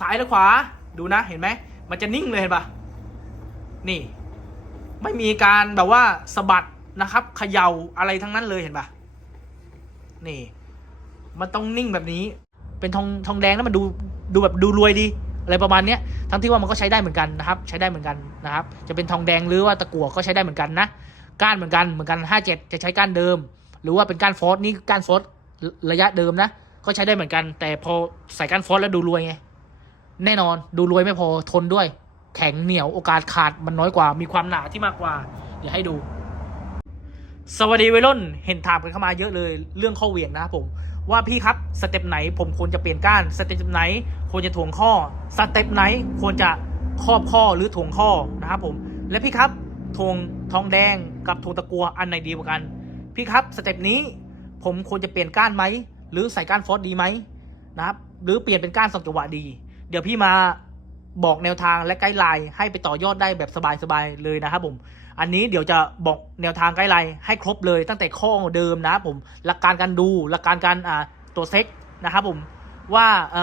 ซ้ายและขวา ดูนะ เห็นไหม มันจะนิ่งเลยเห็นปะนี่ ไม่มีการแบบว่าสะบัดนะครับเขย่าอะไรทั้งนั้นเลยเห็นปะนี่ มันต้องนิ่งแบบนี้ เป็นทองทองแดงแล้วมันดูดูแบบดูรวยดี อะไรประมาณเนี้ย ทั้งที่ว่ามันก็ใช้ได้เหมือนกันนะครับ ใช้ได้เหมือนกันนะครับ จะเป็นทองแดงหรือว่าตะกั่วก็ใช้ได้เหมือนกันนะ ก้านเหมือนกันเหมือนกันห้าเจ็ดจะใช้ก้านเดิม หรือว่าเป็นก้านฟอสนี่ก้านฟอสระยะเดิมนะ ก็ใช้ได้เหมือนกัน แต่พอใส่ก้านฟอสแล้วดูรวยไง แน่นอนดูรวยไม่พอทนด้วย แข็งเหนียวโอกาสขาดมันน้อยกว่า มีความหนาที่มากกว่า เดี๋ยวให้ดู สวัสดีวัยรุ่นเห็นถามกันเข้ามาเยอะเลยเรื่องข้อเหวี่ยงนะผม ว่าพี่ครับสเต็ปไหนผมควรจะเปลี่ยนก้านสเต็ปไหนควรจะถ่วงข้อสเต็ปไหนควรจะครอบข้อหรือถ่วงข้อนะครับผมและพี่ครับถ่วงทองแดงกับถ่วงตะกัวอันไหนดีกว่ากัน พี่ครับสเต็ปนี้ผมควรจะเปลี่ยนก้านไหม หรือใส่ก้านฟอสดีไหมนะครับหรือเปลี่ยนเป็นก้านสองจังหวะดี เดี๋ยวพี่มาบอกแนวทางและไกด์ไลน์ให้ไปต่อยอดได้แบบสบายๆเลยนะครับผมอันนี้เดี๋ยวจะบอกแนวทางไกด์ไลน์ให้ครบเลยตั้งแต่ข้อเดิมนะครับผมหลักการการดูหลักการการอ่าตัวเซ็กนะครับผมว่าเอ่อ